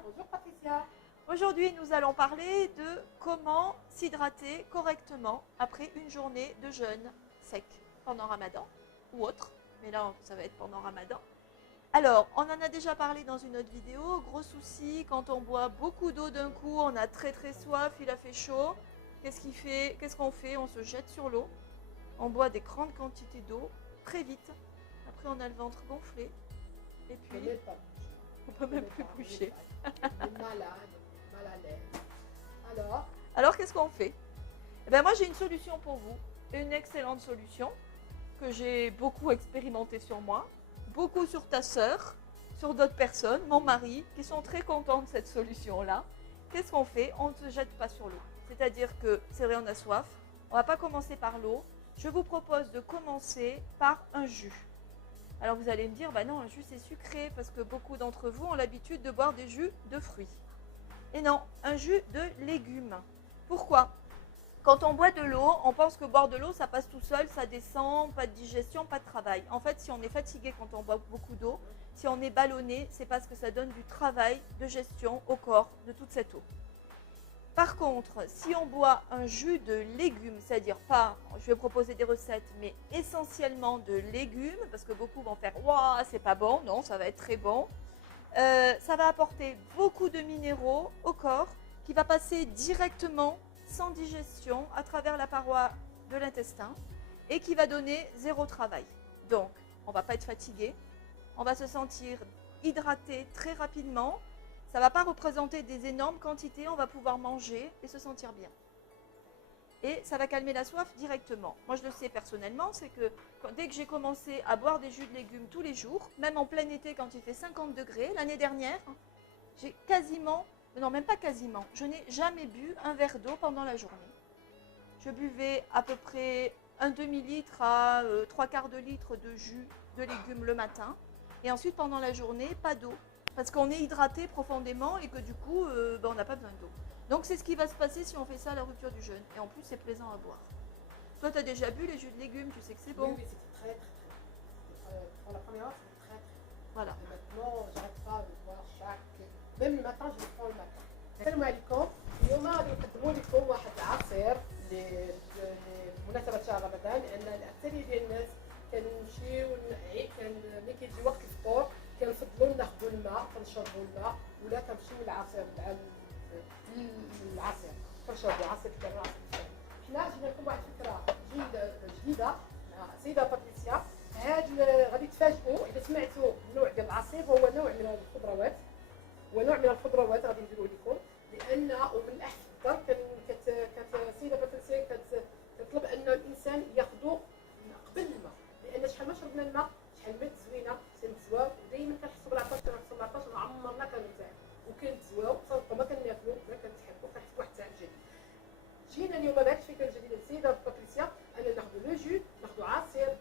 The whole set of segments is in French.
Patricia. Bonjour Patricia. Aujourd'hui, nous allons parler de comment s'hydrater correctement après une journée de jeûne sec pendant Ramadan ou autre. Mais là, ça va être pendant Ramadan. Alors, on en a déjà parlé dans une autre vidéo. Gros souci, quand on boit beaucoup d'eau d'un coup, on a très soif, il a fait chaud. Qu'est-ce qu'on fait? On se jette sur l'eau. On boit des grandes quantités d'eau très vite. Après, on a le ventre gonflé. Et puis, on peut même plus bouger. Malade, mal à l'aise. Alors, qu'est-ce qu'on fait? Eh bien, moi, j'ai une solution pour vous. Une excellente solution que j'ai beaucoup expérimentée sur moi, beaucoup sur ta sœur, sur d'autres personnes, mon mari, qui sont très contents de cette solution-là. Qu'est-ce qu'on fait? On ne se jette pas sur l'eau. C'est-à-dire que, c'est vrai, on a soif. On ne va pas commencer par l'eau. Je vous propose de commencer par un jus. Alors vous allez me dire, bah non, un jus c'est sucré, parce que beaucoup d'entre vous ont l'habitude de boire des jus de fruits. Et non, un jus de légumes. Pourquoi? Quand on boit de l'eau, on pense que boire de l'eau, ça passe tout seul, ça descend, pas de digestion, pas de travail. En fait, si on est fatigué quand on boit beaucoup d'eau, si on est ballonné, c'est parce que ça donne du travail de gestion au corps de toute cette eau. Par contre, si on boit un jus de légumes, c'est-à-dire pas, je vais proposer des recettes, mais essentiellement de légumes, parce que beaucoup vont faire « Waouh, c'est pas bon », non, ça va être très bon. Ça va apporter beaucoup de minéraux au corps qui va passer directement, sans digestion, à travers la paroi de l'intestin et qui va donner zéro travail. Donc, on ne va pas être fatigué, on va se sentir hydraté très rapidement. Ça ne va pas représenter des énormes quantités, on va pouvoir manger et se sentir bien. Et ça va calmer la soif directement. Moi, je le sais personnellement, c'est que dès que j'ai commencé à boire des jus de légumes tous les jours, même en plein été quand il fait 50 degrés, l'année dernière, j'ai quasiment, non même pas quasiment, je n'ai jamais bu un verre d'eau pendant la journée. Je buvais à peu près un demi-litre à 3/4 de litre de jus de légumes le matin. Et ensuite, pendant la journée, pas d'eau. Parce qu'on est hydraté profondément et que du coup, on n'a pas besoin d'eau. Donc c'est ce qui va se passer si on fait ça à la rupture du jeûne. Et en plus, c'est plaisant à boire. Toi, tu as déjà bu les jus de légumes, tu sais que c'est bon. Oui, c'était très. Pour la première heure, c'était très. Voilà. Et maintenant, j'arrête pas de boire chaque. Même le matin, je le prends le matin. السلام عليكم. اليوم غادي نقدموا لكم واحد العصير لمناسبة شهر رمضان، لأن الأكثرية ديال الناس كنمشيو ملي كيجي وقت الفطور كنفضلوا ناخذوا الماء كنشربوا الماء ولا كنمشيو للعصير مع العصير كنشربوا عصير الكرع. حنا جينا لكم واحد الفكره جديده مع السيده باتريسيا. غادي تفاجئوا اذا سمعتوا النوع ديال العصير، هو نوع من الخضروات غادي نديروا لكم، لان ومن الاحسن السيده باتريسيا كتطلب ان الانسان ياخذوا قبل الماء، لان شحال ما شربنا الماء شحال ما زوينه كنتزواو، ودائما كنحسوا بالعطش ما عمرنا كنرتاح وكنتزواو صافي ما كناكلوا ما كنتحبوا كنحس بواحد التعب جديد. جينا اليوم بهذه الفكره الجديده للسيده باتريسيا ان ناخذوا لو جو، ناخذوا عصير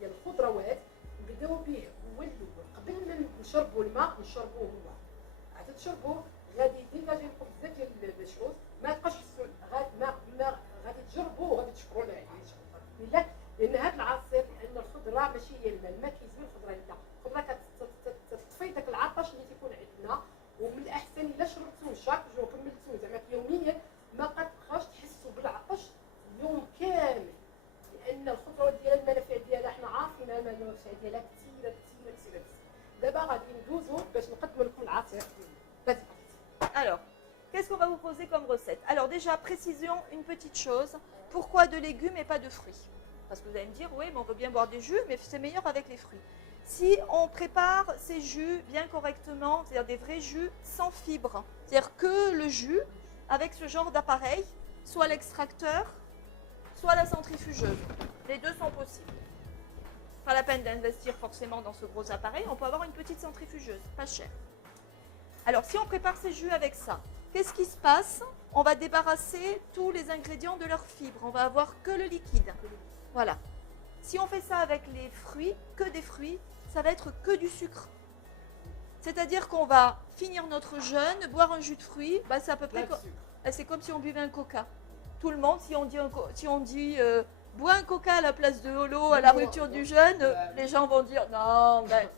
ديال الخضروات نبداو به نولوا قبل ما نشربوا الماء نشربوه هو. عاد تشربوه غادي يديجاجي لكم بزاف ديال الشروط، ما تبقاش ما غادي تجربوه وغادي تشكرونا عليه ان شاء الله. لان هذا العصير، لان الخضره ماشي هي الماء كيزوي الخضره، لا الخضره كتطفي داك العطش اللي تيكون عندنا. ومن الاحسن الا شربتوه شاك جو كملتوه زعما يوميا ما كتبقاوش تحسوا بالعطش اليوم كامل، لان الخضروات ديال المنافع ديالها حنا عارفين المنافع ديالها كثيره. دابا غادي ندوزو باش نقدم لكم العصير. Alors, qu'est-ce qu'on va vous poser comme recette? Alors déjà, précisons une petite chose. Pourquoi de légumes et pas de fruits? Parce que vous allez me dire, oui, mais on veut bien boire des jus, mais c'est meilleur avec les fruits. Si on prépare ces jus bien correctement, c'est-à-dire des vrais jus sans fibres, c'est-à-dire que le jus, avec ce genre d'appareil, soit l'extracteur, soit la centrifugeuse. Les deux sont possibles. Pas la peine d'investir forcément dans ce gros appareil, on peut avoir une petite centrifugeuse, pas cher. Alors, si on prépare ces jus avec ça, qu'est-ce qui se passe? On va débarrasser tous les ingrédients de leurs fibres. On va avoir que le liquide. Voilà. Si on fait ça avec les fruits, que des fruits, ça va être que du sucre. C'est-à-dire qu'on va finir notre jeûne, boire un jus de fruits, bah c'est à peu près c'est comme si on buvait un coca. Tout le monde, si on dit bois un coca à la place de l'eau à la rupture du jeûne, les gens vont dire non, ben,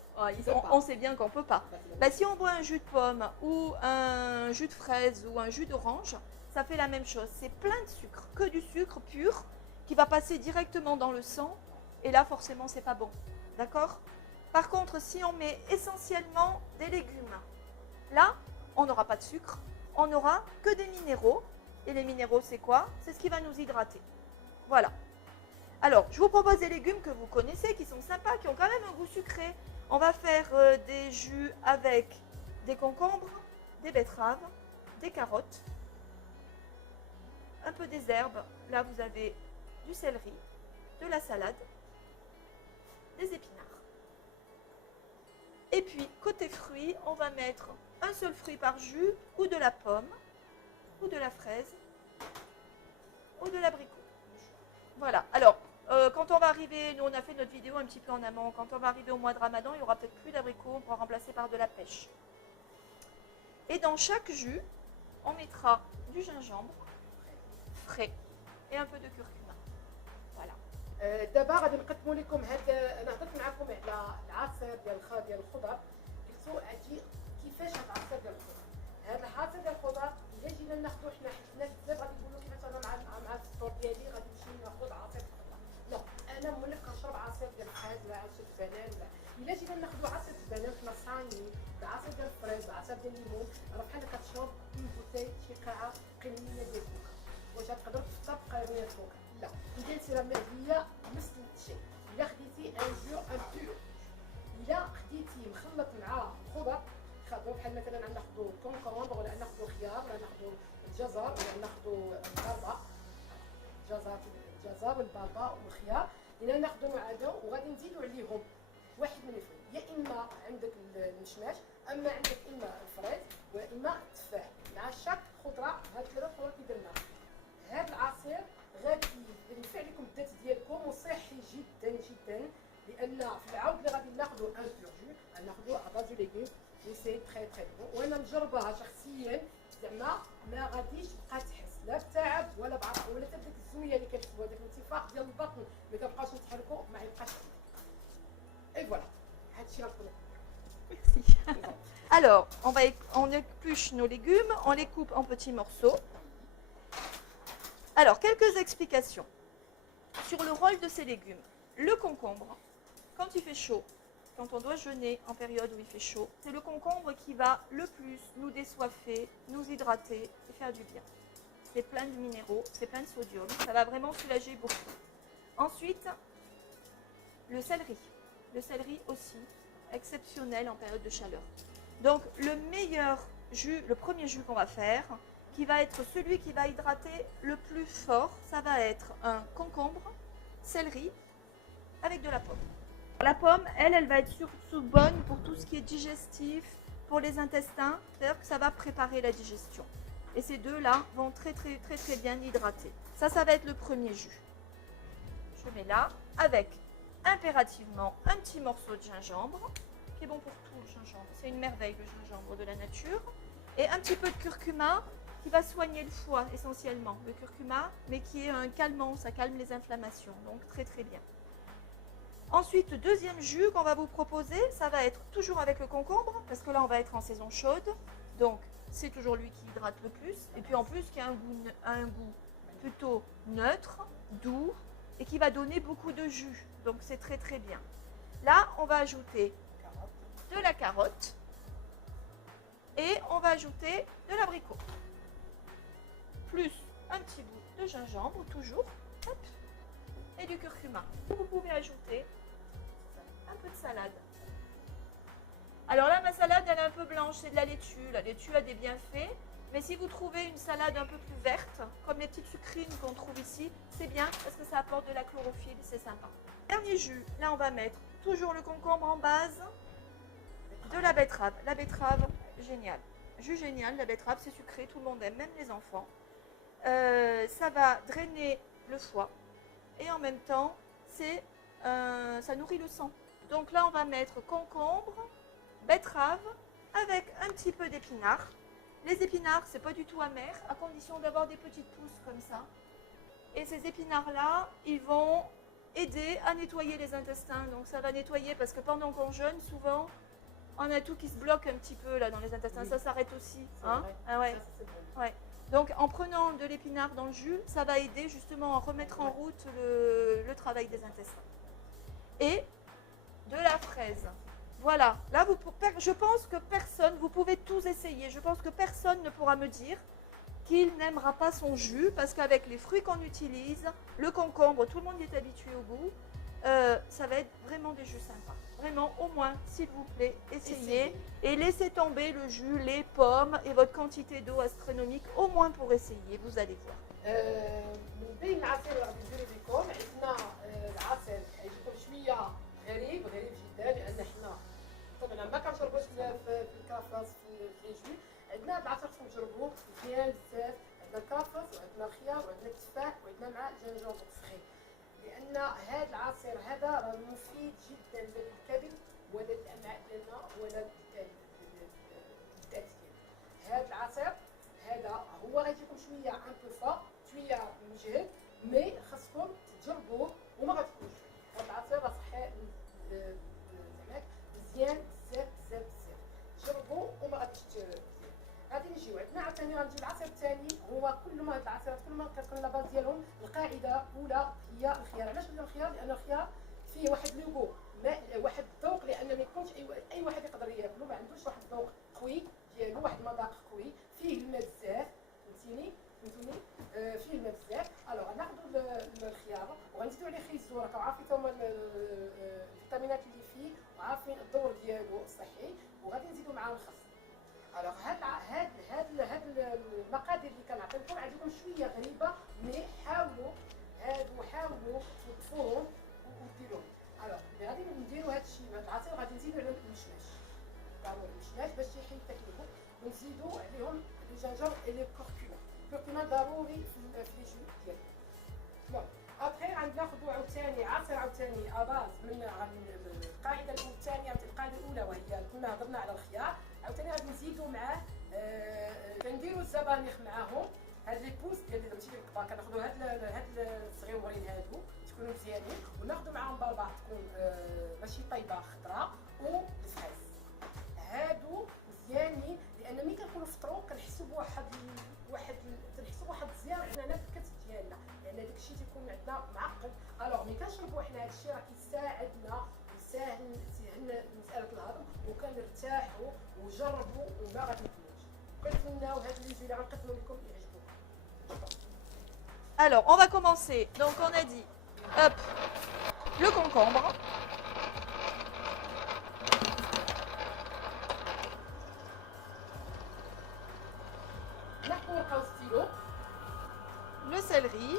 On sait bien qu'on ne peut pas. Bah, si on boit un jus de pomme ou un jus de fraise ou un jus d'orange, ça fait la même chose. C'est plein de sucre, que du sucre pur qui va passer directement dans le sang. Et là, forcément, c'est pas bon. D'accord? Par contre, si on met essentiellement des légumes, là, on n'aura pas de sucre. On n'aura que des minéraux. Et les minéraux, c'est quoi? C'est ce qui va nous hydrater. Voilà. Alors, je vous propose des légumes que vous connaissez, qui sont sympas, qui ont quand même un goût sucré. On va faire des jus avec des concombres, des betteraves, des carottes, un peu des herbes. Là, vous avez du céleri, de la salade, des épinards. Et puis, côté fruits, on va mettre un seul fruit par jus, ou de la pomme, ou de la fraise, ou de l'abricot. Voilà. Alors, quand on va arriver, nous on a fait notre vidéo un petit peu en amont, quand on va arriver au mois de Ramadan, il n'y aura peut-être plus d'abricots, on pourra remplacer par de la pêche. Et dans chaque jus, on mettra du gingembre frais et un peu de curcuma. Voilà. دابا غادي نقدموا لكم هذا. انا هضرت معكم على العصير ديال الخضر. قلتوا اجي كيفاش هذا العصير ديال الخضر. هذا العصير ديال الخضر الا جينا ناخذوا حنا الناس بزاف غادي يقولوا كيفاش انا مع الفطور ديالي غادي نمشي ناخذ عصير الخضر. لا، انا ملي كنشرب عصير ديال الفراز ولا عصير البنان ولا الا جينا ناخذوا عصير البنان حنا صايمين بعصير ديال الفراز بعصير ديال الليمون، راه بحال كتشرب اون بوتاي شي قاعه قنينه ديال الكوكا. واش غتقدر تفطر بقرنيه الكوكا؟ لا. اذا سيره مهديه نفس الشيء. الا خديتي ان جو ان بيور، الا خديتي مخلط مع خضر خاطر بحال مثلا ناخذوا كونكومبر ولا ناخذوا خيار ولا ناخذوا الجزر ولا ناخذوا البابا، الجزر والبابا والخيار، الا ناخذوا هذا وغادي نزيدوا عليهم واحد من الفروت، يا اما عندك المشماش، اما عندك اما الفريز واما التفاح. مع شاك خضره هاد ثلاث خضر كيديرنا هاد العصير غادي ينفع لكم الذات ديالكم وصحي جدا جدا، لان في العود اللي غادي ناخذوا ان بيور جو ناخذوا اباز دو ليغوم و سي تري تري بون. وانا مجرباها شخصيا زعما ما غاديش تبقى تحس لا بتعب ولا بعرق ولا حتى ديك الزويه اللي كتسوى داك الانتفاخ ديال البطن ما كنبقاش نتحركوا ما يبقاش عندك. اي فوالا هادشي غنقول. Merci. Alors, on épluche nos légumes, on les coupe en petits morceaux. Alors, quelques explications sur le rôle de ces légumes. Le concombre, quand il fait chaud, quand on doit jeûner en période où il fait chaud, c'est le concombre qui va le plus nous désoiffer, nous hydrater et faire du bien. C'est plein de minéraux, c'est plein de sodium, ça va vraiment soulager beaucoup. Ensuite, le céleri. Le céleri aussi, exceptionnel en période de chaleur. Donc, le meilleur jus, le premier jus qu'on va faire, qui va être celui qui va hydrater le plus fort, ça va être un concombre, céleri, avec de la pomme. La pomme, elle va être surtout bonne pour tout ce qui est digestif, pour les intestins, c'est-à-dire que ça va préparer la digestion. Et ces deux-là vont très bien hydrater. Ça va être le premier jus. Je mets là, avec impérativement un petit morceau de gingembre, qui est bon pour tout le gingembre. C'est une merveille le gingembre de la nature. Et un petit peu de curcuma, qui va soigner le foie essentiellement, le curcuma, mais qui est un calmant, ça calme les inflammations, donc très bien. Ensuite, le deuxième jus qu'on va vous proposer, ça va être toujours avec le concombre, parce que là on va être en saison chaude, donc c'est toujours lui qui hydrate le plus, et puis en plus qui a un goût plutôt neutre, doux, et qui va donner beaucoup de jus, donc c'est très bien. Là, on va ajouter de la carotte, et on va ajouter de l'abricot. Plus un petit bout de gingembre, toujours, hop, et du curcuma. Vous pouvez ajouter un peu de salade. Alors là, ma salade, elle est un peu blanche, c'est de la laitue. La laitue a des bienfaits, mais si vous trouvez une salade un peu plus verte, comme les petites sucrines qu'on trouve ici, c'est bien parce que ça apporte de la chlorophylle, c'est sympa. Dernier jus, là on va mettre toujours le concombre en base, de la betterave. La betterave, génial. Jus génial, la betterave, c'est sucré, tout le monde aime, même les enfants. Ça va drainer le foie et en même temps ça nourrit le sang. Donc là on va mettre concombre, betterave avec un petit peu d'épinards. Les épinards c'est pas du tout amer à condition d'avoir des petites pousses comme ça. Et ces épinards là ils vont aider à nettoyer les intestins. Donc ça va nettoyer parce que pendant qu'on jeûne, souvent, on a tout qui se bloque un petit peu là dans les intestins. Oui. Ça s'arrête aussi. C'est Hein? vrai. Ah ouais. Ça, c'est bon. Ouais. Donc en prenant de l'épinard dans le jus, ça va aider justement à remettre en route le travail des intestins. Et de la fraise. Voilà. Là, je pense que personne, vous pouvez tous essayer, je pense que personne ne pourra me dire qu'il n'aimera pas son jus, parce qu'avec les fruits qu'on utilise, le concombre, tout le monde y est habitué au goût, ça va être vraiment des jus sympas. Vraiment, au moins, s'il vous plaît, essayez. Et laissez tomber le jus, les pommes et votre quantité d'eau astronomique, au moins pour essayer, vous allez voir. من بين العصير اللي غادي نديرو لكم عندنا العصير يجيكم شويه غريب جدا لان حنا طبعا ما كنشربوش في الكافاس في الجو. عندنا هذا العصير خصكم تجربوه مزيان بزاف. عندنا الكافاس وعندنا الخيار وعندنا التفاح وعندنا مع الجنجبر الصحي، لان هذا العصير هذا راه مفيد جدا للكبد ولا الامعاء ديالنا ولا الذات ديالنا. هذا العصير هذا هو غيجيكم شويه ان بو فا شويه مجهد، مي خاصكم تجربوه وما غتكونوش فيه. هذا العصير راه صحي زعما مزيان بزاف بزاف بزاف. جربوه وما غاديش مزيان. غادي نجيو عندنا عاوتاني غنجيو العصير الثاني. هو كل ما هاد العصيرات كل ما كتكون لاباز ديالهم القاعده الاولى هي الخيار. علاش قلنا الخيار؟ لان الخيار فيه واحد لوغو واحد الذوق، لان ما يكونش اي واحد يقدر ياكلو، ما عندوش واحد الذوق قوي ديالو، واحد المذاق قوي، فيه الماء بزاف، فهمتوني؟ فيه الماء بزاف. الوغ غناخذوا الخيار وغنزيدوا عليه خيزو، راكم عارفين هما الفيتامينات اللي فيه وعارفين الدور ديالو الصحي، وغادي نزيدوا معاه الخس. الوغ هاد المقادير اللي كنعطي لكم عندكم شويه غريبه، مي حاولوا توظفوهم وديروهم. الوغ ملي غادي نديروا هاد الشيء هاد العصير غادي نزيدوا عليه المشماش، ضروري المشماش باش يحيد تاكلوه، ونزيدوا عليهم الجنجر et le curcuma. الكركمه ضروري في لي جو ديالنا. بون ابخي غناخذوا عاوتاني عصير عاوتاني اباز من القاعده الثانيه، القاعده الاولى وهي كنا هضرنا على الخيار، عاوتاني غادي نزيدوا معاه كنديروا الزبانخ معاهم. هاد لي بوس ديال ماشي ديال الكبار، كناخذوا هاد الصغيورين هادو تكونوا مزيانين، وناخذوا معاهم بربع تكون ماشي طيبه خضراء والفريز. هادو مزيانين لان ملي كنكونوا فطروا كنحسوا بواحد كنحسوا بواحد الزياره حنا في الكتف ديالنا، لان داك الشيء تيكون عندنا معقد. الوغ ملي كنشربوا حنا هاد الشيء راه كيساعدنا ويسهل مساله الهضم، وكنرتاحوا. وجربوا وما غتندموش. كنتمناو هاد لي جو اللي غنقدموا لكم يعجبوكم. Alors, on va commencer. Donc, on a dit, hop, le concombre. Le céleri.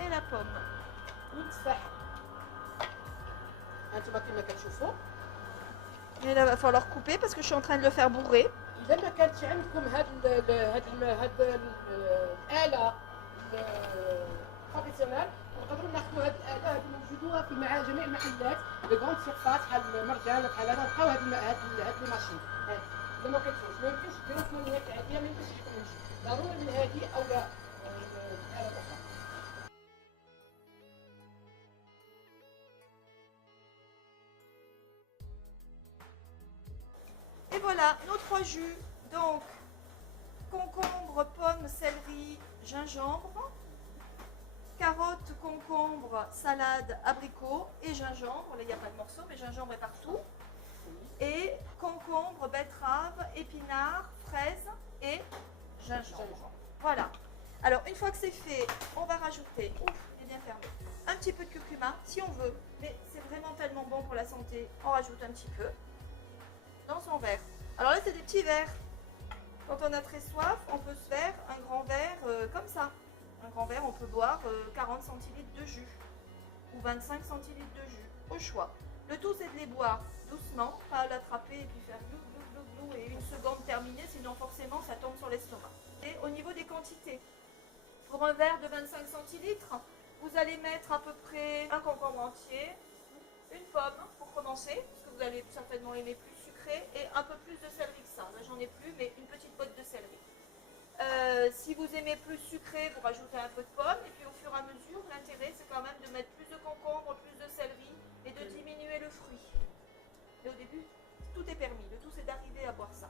Et la pomme. Et là, il va falloir couper parce que je suis en train de le faire bourrer. إذا ما كانتش عندكم هاد الآلة البروفيسيونيل، نقدروا ناخذوا هاد الآلة هادي نوجدوها في مع جميع المحلات لي غروند سيرفاس بحال مرجان بحال هذا، نلقاو هاد لي ماشين. إذا ما كنتوش ما يمكنش ديروا ثمانيات عادية، ما يمكنش يكون ضروري من هادي أو لا الآلة الأخرى. Et voilà, nos trois jus, donc concombre, pomme, céleri, gingembre, carotte, concombre, salade, abricot et gingembre. Là, il n'y a pas de morceau, mais gingembre est partout. Et concombre, betterave, épinard, fraise et gingembre. Voilà. Alors, une fois que c'est fait, on va rajouter, il est bien fermé, un petit peu de curcuma, si on veut, mais c'est vraiment tellement bon pour la santé, on rajoute un petit peu dans son verre. Alors là, c'est des petits verres. Quand on a très soif, on peut se faire un grand verre comme ça. Un grand verre, on peut boire 40 centilitres de jus ou 25 centilitres de jus, au choix. Le tout, c'est de les boire doucement, pas l'attraper et puis faire glou, glou, glou, glou et une seconde terminée, sinon forcément, ça tombe sur l'estomac. Et au niveau des quantités, pour un verre de 25 centilitres, vous allez mettre à peu près un concombre entier, une pomme pour commencer, parce que vous allez certainement aimer plus sucré, et un peu plus de céleri que ça. Là, j'en ai plus, mais une petite botte de céleri. Si vous aimez plus sucré, vous rajoutez un peu de pomme. Et puis au fur et à mesure, l'intérêt, c'est quand même de mettre plus de concombre, plus de céleri et de diminuer le fruit. Et au début, tout est permis. Le tout, c'est d'arriver à boire ça.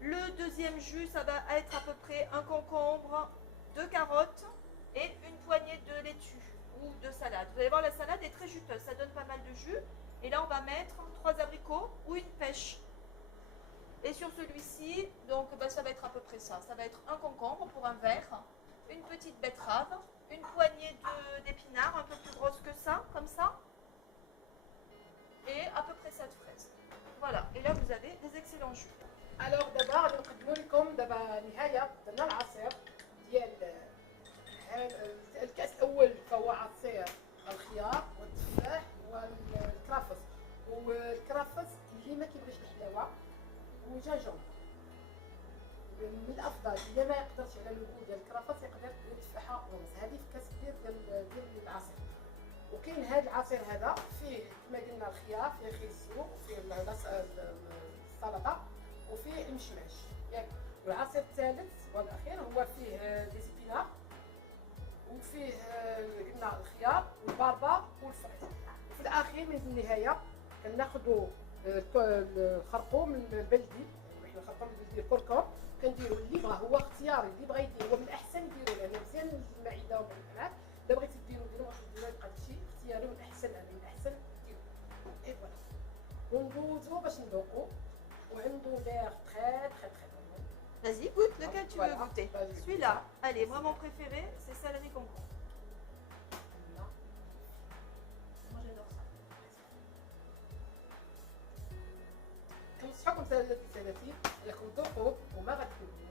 Le deuxième jus, ça va être à peu près un concombre, 2 carottes et une poignée de laitue ou de salade. Vous allez voir, la salade est très juteuse, ça donne pas mal de jus. Et là, on va mettre 3 abricots ou une pêche. Et sur celui-ci, donc ça va être à peu près ça. Ça va être un concombre pour un verre, une petite betterave, une poignée d'épinards, un peu plus grosse que ça, comme ça, et à peu près ça de fraises. Voilà, et là vous avez des excellents jus. الوغ دابا غادي نقدموا لكم دابا نهايه درنا العصير ديال الكاس الاول فهو عصير الخيار والتفاح والكرافس والكرافس اللي ما كيبغيش الحلاوه وجاجون من الافضل اللي ما يقدرش على الوجود ديال الكرافس يقدر يدير تفاحه ونص هذه في كاس كبير ديال العصير. وكاين هذا العصير هذا فيه كما قلنا الخيار فيه خيزو فيه السلطه وفيه المشماش ياك. والعصير الثالث والاخير هو فيه دي سبينار وفيه قلنا الخيار والباربا والفريز. وفي الاخير من النهايه كناخذوا الخرقوم البلدي حنا الخرقوم البلدي الكركم كنديروا اللي بغا هو اختياري اللي بغا يدير هو من الاحسن يديروا لانه مزيان للمعده والمعدات. الا بغيتي ديروا ما ديروا يبقى شي اختياري من الاحسن من الاحسن ديروا اي فوالا. وندوزو باش نذوقوا وعنده l'air très très très bon. Vas-y, goûte lequel tu Voilà. veux goûter. Vas-y. Celui-là, allez, moi mon préféré, c'est salami concombre. Moi j'adore ça. كنصحكم سادتي لكم ذوقوا وما غتندموا.